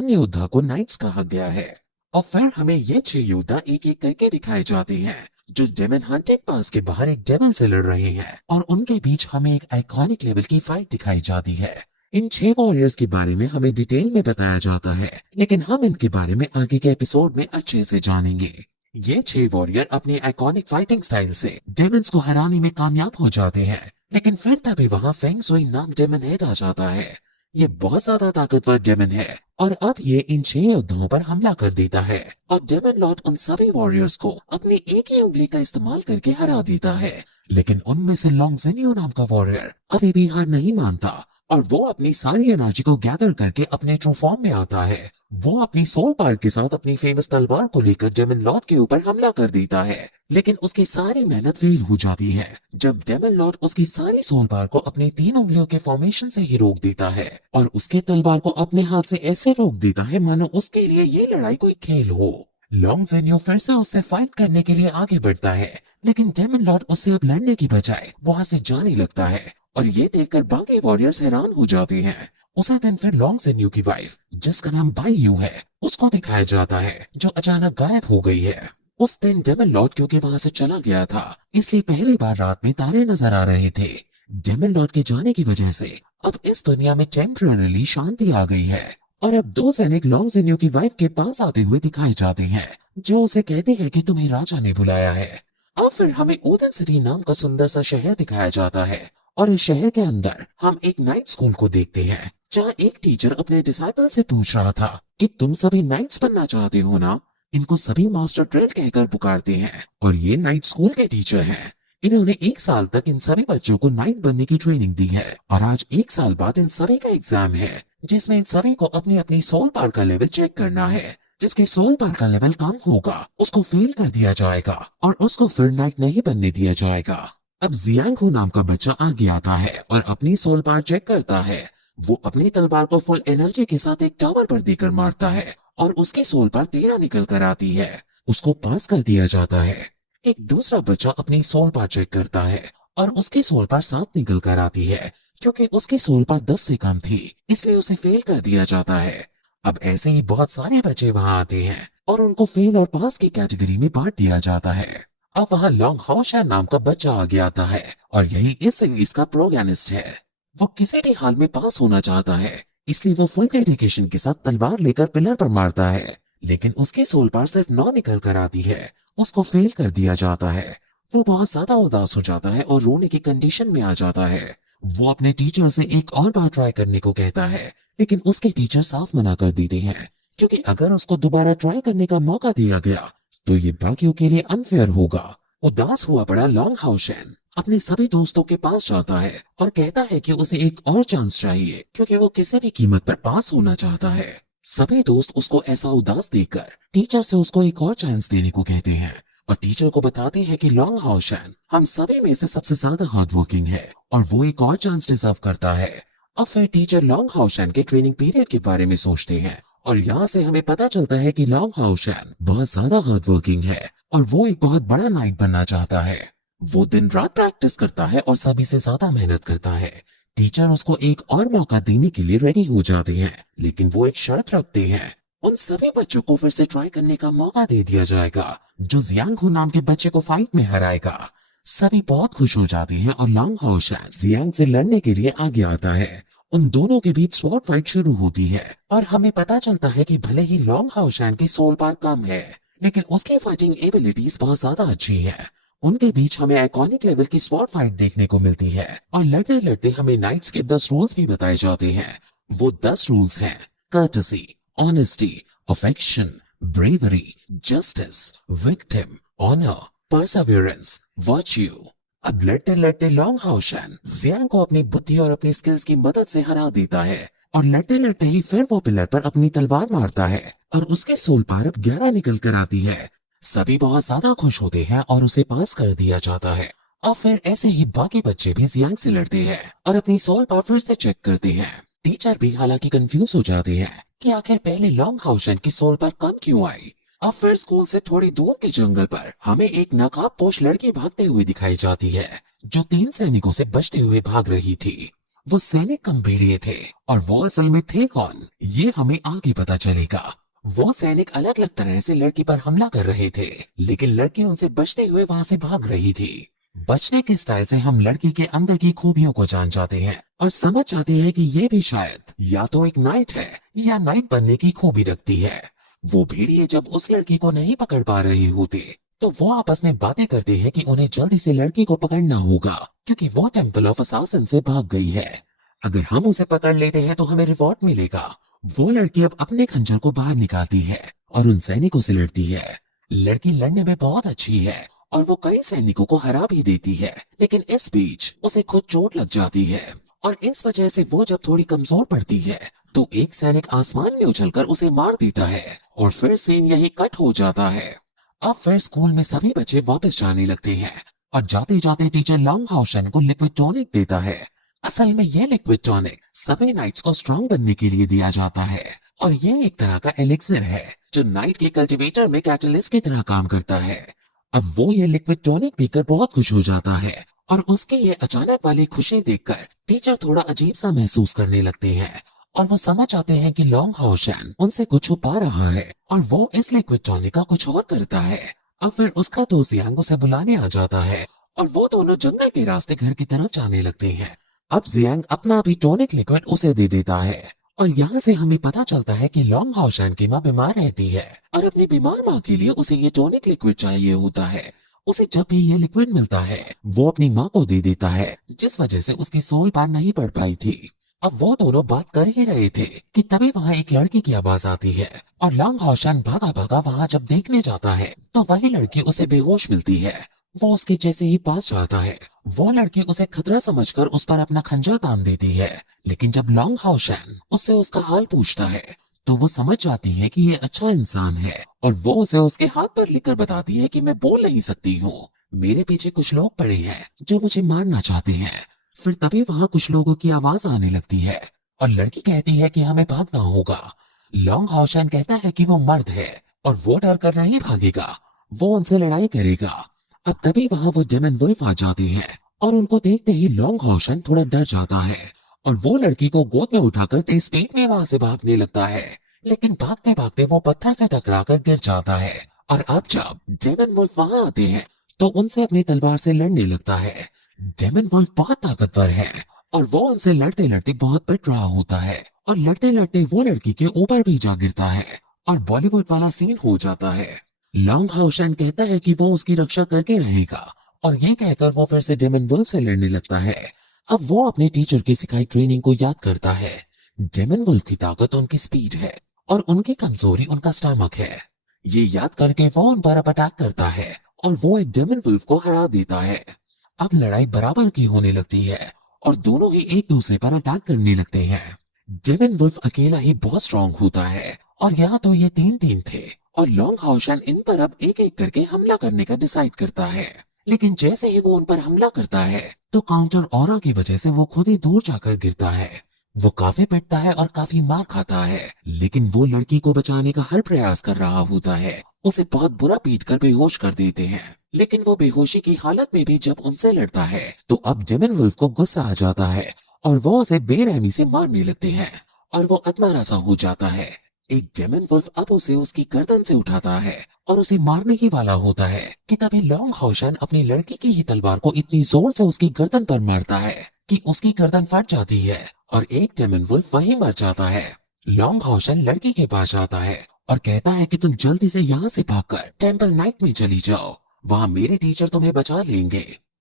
उन योद्धा को नाइट्स कहा गया है। और फिर हमें ये 6 योद्धा एक एक करके दिखाए जाते हैं जो डेमन हंटिंग पास के बाहर एक डेमन से लड़ रहे हैं, और उनके बीच हमें एक आइकॉनिक लेवल की फाइट दिखाई जाती है। इन 6 वॉरियर्स के बारे में हमें डिटेल में बताया जाता है, लेकिन हम इनके बारे में आगे के एपिसोड में अच्छे से जानेंगे। ये 6 वॉरियर अपने आइकॉनिक फाइटिंग स्टाइल से डेमन्स को हराने में कामयाब हो जाते हैं, लेकिन फिर तभी वहाँ फेंग सुई नाम डेमन हेड आ जाता है। ये बहुत ज्यादा ताकतवर डेमन है और अब ये इन 6 योद्धाओं पर हमला कर देता है, और डेमन लॉर्ड उन सभी वॉरियर्स को अपनी एक ही उंगली का इस्तेमाल करके हरा देता है। लेकिन उनमें से लॉन्ग जेनियो नाम का वॉरियर अभी भी हार नहीं मानता, और वो अपनी सारी एनर्जी को गैदर करके अपने ट्रू फॉर्म में आता है। वो अपनी सोल पावर के साथ अपनी फेमस तलवार को लेकर डेमन लॉर्ड के ऊपर हमला कर देता है, लेकिन उसकी सारी मेहनत फेल हो जाती है जब डेमन लॉर्ड उसकी सारी सोल पावर को अपनी 3 उंगलियों के फॉर्मेशन से ही रोक देता है, और उसके तलवार को अपने हाथ से ऐसे रोक देता है मानो उसके लिए ये लड़ाई कोई खेल हो। लॉन्ग जेनियो फिर से उससे फाइट करने के लिए आगे बढ़ता है, लेकिन डेमन लॉर्ड उससे अब लड़ने की बजाय वहाँ से जाने लगता है, और ये देखकर बाकी वॉरियर्स हैरान हो जाते हैं। उसी दिन फिर लॉन्ग जेन्यू की वाइफ, जिसका नाम बाई यू है, उसको दिखाया जाता है जो अचानक गायब हो गई है। उस दिन डेमन लॉर्ड क्योंकि वहाँ से चला गया था, इसलिए पहली बार रात में तारे नजर आ रहे थे। डेमन लॉर्ड के जाने की वजह से अब इस दुनिया में टेम्पररी शांति आ गई है, और अब 2 सैनिक लॉन्ग जेन्यू की वाइफ के पास आते हुए दिखाए जाते हैं, जो उसे कहते हैं कि तुम्हें राजा ने बुलाया है। अब फिर हमें ओडेन सिटी नाम का सुंदर सा शहर दिखाया जाता है, और इस शहर के अंदर हम एक नाइट स्कूल को देखते हैं, जहाँ एक टीचर अपने डिसाइपल से पूछ रहा था कि तुम सभी नाइट्स बनना चाहते हो ना। इनको सभी मास्टर ट्रेल कहकर पुकारते हैं, और ये नाइट स्कूल के टीचर हैं। इन्होंने 1 साल तक इन सभी बच्चों को नाइट बनने की ट्रेनिंग दी है, और आज 1 साल बाद इन सभी का एग्जाम है, जिसमें इन सभी को अपनी अपनी सोल पावर का लेवल चेक करना है। जिसके सोल पावर का लेवल कम होगा उसको फेल कर दिया जाएगा, और उसको फिर नाइट नहीं बनने दिया जाएगा। अब जियांग हो नाम का बच्चा आगे आता है और अपनी सोल पावर चेक करता है। वो अपनी तलवार को फुल एनर्जी के साथ एक टावर पर देकर मारता है, और उसकी सोल पावर 13 निकल कर आती है। उसको पास कर दिया जाता है। एक दूसरा बच्चा अपनी सोल पावर चेक करता है, और उसकी सोल पावर 7 निकल कर आती है। क्योंकि उसकी सोल पावर 10 से कम थी, इसलिए उसे फेल कर दिया जाता है। अब ऐसे ही बहुत सारे बच्चे वहां आते हैं, और उनको फेल और पास की कैटेगरी में बांट दिया जाता है। अब वहाँ लॉन्ग हाओशैन नाम का बच्चा आगे आता है, और यही इस सीरीज का प्रोगैनिस्ट है। वो किसी भी हाल में पास होना चाहता है, इसलिए वो फुल डेडिकेशन के साथ तलवार लेकर पिलर पर मारता है, लेकिन उसकी सोल पावर सिर्फ 9 निकल कर आती है। उसको फेल कर दिया जाता है। वो बहुत ज्यादा उदास हो जाता है और रोने की कंडीशन में आ जाता है। वो अपने टीचर से एक और बार ट्राई करने को कहता है, लेकिन उसके टीचर साफ मना कर देते हैं, क्योंकि अगर उसको दोबारा ट्राई करने का मौका दिया गया तो ये बाकियों के लिए अनफेयर होगा। उदास हुआ पड़ा लॉन्ग हाओशैन अपने सभी दोस्तों के पास जाता है और कहता है कि उसे एक और चांस चाहिए, क्योंकि वो किसी भी कीमत पर पास होना चाहता है। सभी दोस्त उसको ऐसा उदास देखकर टीचर से उसको एक और चांस देने को कहते हैं, और टीचर को बताते हैं कि लॉन्ग हाओशैन हम सभी में से सबसे ज्यादा हार्ड वर्किंग है, और वो एक और चांस डिजर्व करता है। अब फिर टीचर लॉन्ग हाओशैन के ट्रेनिंग पीरियड के बारे में सोचते हैं, और यहाँ से हमें पता चलता है कि लॉन्ग हाओशैन बहुत ज्यादा हार्ड वर्किंग है, और वो एक बहुत बड़ा नाइट बनना चाहता है। वो दिन रात प्रैक्टिस करता है और सभी से ज्यादा मेहनत करता है। टीचर उसको एक और मौका देने के लिए रेडी हो जाते हैं, लेकिन वो एक शर्त रखते हैं। उन सभी बच्चों को फिर से ट्राई करने का मौका दे दिया जाएगा जो जियांग हू नाम के बच्चे को फाइट में हराएगा। सभी बहुत खुश हो जाते हैं, और लॉन्ग हाओशैन जियांग से लड़ने के लिए आगे आता है। उन दोनों के बीच स्वॉर्ड फाइट शुरू होती है, और हमें पता चलता है कि भले ही लॉन्ग हाओशैन की सोल पावर कम है, लेकिन उसकी फाइटिंग एबिलिटीज बहुत ज्यादा अच्छी है। उनके बीच हमें आइकॉनिक लेवल की स्वॉर्ड फाइट देखने को मिलती है, और लड़ते लड़ते हमें नाइट्स के 10 रूल्स भी बताए जाते हैं। वो 10 रूल्स हैं: courtesy, honesty, affection, bravery, justice, victim, honour, perseverance, virtue. अब लड़ते लड़ते लॉन्ग हाओशैन जियांग को अपनी बुद्धि और अपनी स्किल्स की मदद से हरा देता है, और लड़ते लड़ते ही फिर वो पिलर पर अपनी तलवार मारता है, और उसके सोल पावर अब 11 निकल कर आती है। सभी बहुत ज्यादा खुश होते हैं और उसे पास कर दिया जाता है। और फिर ऐसे ही बाकी बच्चे भी जियांग से लड़ते हैं और अपनी सोल पावर फिर से चेक करते हैं। टीचर भी हालांकि कंफ्यूज हो जाते हैं कि आखिर पहले लॉन्ग हाओशैन की सोल पावर कम क्यों आई। अब फिर स्कूल से थोड़ी दूर के जंगल पर हमें एक नकाबपोश लड़की भागते हुए दिखाई जाती है, जो 3 सैनिकों से बचते हुए भाग रही थी। वो सैनिक कम भेड़िए थे और वो असल में थे कौन, ये हमें आगे पता चलेगा। वो सैनिक अलग अलग तरह से लड़की पर हमला कर रहे थे, लेकिन लड़की उनसे बचते हुए वहां से भाग रही थी। बचने के स्टाइल से हम लड़की के अंदर की खूबियों को जान जाते हैं और समझ जाते हैं कि ये भी शायद या तो एक नाइट है या नाइट बनने की खूबी रखती है। वो भेड़िए जब उस लड़की को नहीं पकड़ पा रहे होते तो वो आपस में बातें करते हैं कि उन्हें जल्दी से लड़की को पकड़ना होगा, क्योंकि वो टेम्पल ऑफ असासिन से भाग गई है। अगर हम उसे पकड़ लेते हैं तो हमें रिवॉर्ड मिलेगा। वो लड़की अब अपने खंजर को बाहर निकालती है और उन सैनिकों से लड़ती है। लड़की लड़ने में बहुत अच्छी है और वो कई सैनिकों को हरा भी देती है, लेकिन इस बीच उसे खुद चोट लग जाती है और इस वजह से वो जब थोड़ी कमजोर पड़ती है तो एक सैनिक आसमान में उछलकर उसे मार देता है और फिर सीन यही कट हो जाता है। अब फिर स्कूल में सभी बच्चे वापस जाने लगते हैं और जाते जाते टीचर लॉन्ग हाउसन को लिक्विड टॉनिक देता है। असल में ये लिक्विड टॉनिक सभी नाइट्स को स्ट्रांग बनने के लिए दिया जाता है और ये एक तरह का एलिक्सिर है जो नाइट के कल्टीवेटर में कैटलिस्ट की तरह काम करता है। अब वो ये लिक्विड टॉनिक पीकर बहुत खुश हो जाता है और उसकी ये अचानक वाली खुशी देखकर टीचर थोड़ा अजीब सा महसूस करने लगते हैं और वो समझ आते हैं कि लॉन्ग हाउसन उनसे कुछ छुपा रहा है और वो इस लिक्विड टॉनिक का कुछ और करता है। अब फिर उसका दोस्त जियांग उसे बुलाने आ जाता है और वो दोनों जंगल के रास्ते घर की तरफ जाने लगते हैं। अब जियांग अपना भी टॉनिक लिक्विड उसे दे देता है और यहाँ से हमें पता चलता है कि लॉन्ग हाउसन की माँ बीमार रहती है और अपनी बीमार माँ के लिए उसे ये टॉनिक लिक्विड चाहिए होता है। उसे जब भी ये लिक्विड मिलता है वो अपनी माँ को दे देता है, जिस वजह से उसकी सोल पार नहीं पड़ पाई थी। अब वो दोनों बात कर ही रहे थे कि तभी वहाँ एक लड़की की आवाज आती है और लॉन्ग हाउसन भागा भागा वहाँ जब देखने जाता है तो वही लड़की उसे बेहोश मिलती है। वो उसके जैसे ही पास जाता है वो लड़की उसे खतरा समझकर उस पर अपना खंजर तान देती है, लेकिन जब लॉन्ग हाउसन उससे उसका हाल पूछता है तो वो समझ जाती है कि ये अच्छा इंसान है और वो उसे उसके हाथ पर लिखकर बताती है कि मैं बोल नहीं सकती हूँ, मेरे पीछे कुछ लोग पड़े हैं जो मुझे मारना चाहते हैं। फिर तभी वहाँ कुछ लोगों की आवाज आने लगती है और लड़की कहती है कि हमें भागना होगा। लॉन्ग हाउसन कहता है कि वो मर्द है और वो डर कर नहीं भागेगा, वो उनसे लड़ाई करेगा। अब तभी वहाँ वो डेमन वुल्फ आ जाते हैं और उनको देखते ही लॉन्ग हाउसन थोड़ा डर जाता है और वो लड़की को गोद में उठाकर तेज स्पीड में वहाँ से भागने लगता है, लेकिन भागते भागते वो पत्थर से टकराकर गिर जाता है। और अब जब डेमन वुल्फ वहाँ आते हैं तो उनसे अपनी तलवार से लड़ने लगता है। डेमन वुल्फ बहुत ताकतवर है और वो उनसे लड़ते लड़ते बहुत पिट रहा होता है और लड़ते लड़ते वो लड़की के ऊपर भी जा गिरता है और बॉलीवुड वाला सीन हो जाता है। लॉन्ग हाउसन कहता है कि वो उसकी रक्षा करके रहेगा और ये कहकर वो फिर से डेमन वुल्फ से लड़ने लगता है। अब वो अपने टीचर की सिखाई ट्रेनिंग को याद करता है। डेमन वुल्फ की ताकत उनकी स्पीड है और उनकी कमजोरी उनका स्टमक है। ये याद करके वो उन पर अटैक करता है और वो एक डेमन वुल्फ को हरा देता है। अब लड़ाई बराबर की होने लगती है और दोनों ही एक दूसरे पर अटैक करने लगते हैं। डेमन वुल्फ अकेला ही बहुत स्ट्रांग होता है और यहाँ तो ये 3-3 थे और लॉन्ग हाउसन इन पर अब एक एक करके हमला करने का डिसाइड करता है, लेकिन जैसे ही वो उन पर हमला करता है तो काउंटर ऑरा की वजह से वो खुद ही दूर जाकर गिरता है। वो काफी पिटता है और काफी मार खाता है, लेकिन वो लड़की को बचाने का हर प्रयास कर रहा होता है। उसे बहुत बुरा पीट कर बेहोश कर देते हैं, लेकिन वो बेहोशी की हालत में भी जब उनसे लड़ता है तो अब डेमन वुल्फ को गुस्सा आ जाता है और वो उसे बेरहमी से मारने लगते हैं और वो अधमरा सा हो जाता है। एक डेमन वुल्फ अब उसे उसकी गर्दन से उठाता है और उसे मारने ही वाला होता है कि तभी लॉन्ग हाउसन अपनी लड़की की ही तलवार को इतनी जोर से उसकी गर्दन पर मारता है कि उसकी गर्दन फट जाती है और एक डेमन वुल्फ वहीं मर जाता है। लॉन्ग हाउसन लड़की के पास जाता है और कहता है कि तुम जल्दी से यहाँ से भागकर टेम्पल नाइट में चली जाओ, वहाँ मेरे टीचर तुम्हें बचा लेंगे।